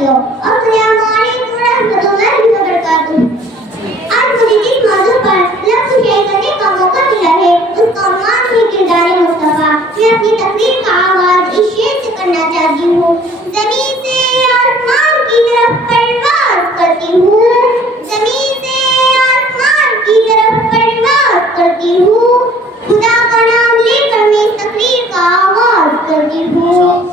ساتھیوں، السلام علیکم ورحمۃ اللہ وبرکاتہ۔ آج مجھے جس موضوع پر لفظ شیئر کرنے کا موقع ملا ہے اس کا عنوان ہے کردار مصطفیٰ۔ میں اپنی تقریر کا آغاز اس شعر سے کرنا چاہتی ہوں۔ زمین سے آسمان کی طرف پرواز کرتی ہوں، زمین سے آسمان کی طرف پرواز کرتی ہوں، خدا کا نام لے کر میں اس تقریر کا آغاز کرتی ہوں۔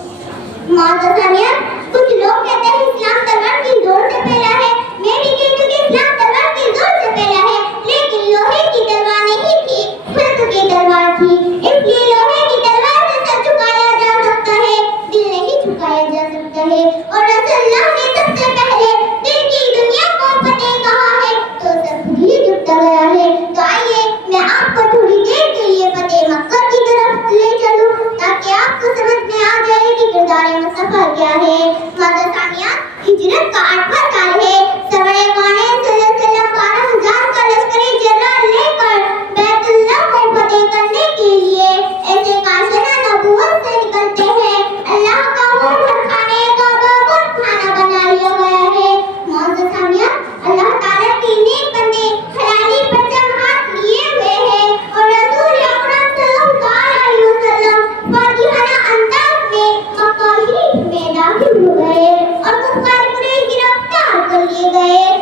معزز سامعین، کچھ لوگ کہتے ہیں اسلام تلوار کی زور سے پھیلا ہے۔ میں بھی کہتی ہوں کہ اسلام تلوار کی زور سے پھیلا ہے، لیکن لوہے کی تلوار نہیں تھی، خلق کی تلوار تھی۔ اس لیے لوہے کی تلوار سے سر جھکایا جا سکتا ہے، دل نہیں جھکایا جا سکتا ہے۔ اور رسول اللہ نے سب سے پہلے دل کی دنیا کو فتح کہا ہے تو سب خود ہی جھکتا گیا ہے۔ تو آئیے میں آپ کو تھوڑی دیر کے لیے فتح مکہ کی طرف لے چلوں تاکہ آپ کو سمجھ میں آ جائے کہ کردار مصطفیٰ کیا ہے۔ معزز سامعین، ہجرت کا 8واں سال ہے۔ سرور کائنات صلی اللہ علیہ وسلم 12,000 کا لشکر جرار لے کر بیت اللہ کو فتح کرنے کے لیے ایسے کاشانہ نبوت سے نکلتے ہیں۔ اللہ کا وہ گھر خانے کعبہ بت خانہ بنا لیا گیا ہے۔ معزز سامعین، اللہ تعالیٰ کے نیک بندے حلالی پرچم ہاتھ لیے ہوئے ہیں اور رسول اکرم صلی اللہ علیہ وسلم فاتحانہ انداز میں مکہ شریف میں داخل ہو گئے اور کفار قریش گرفتار کر لیے گئے۔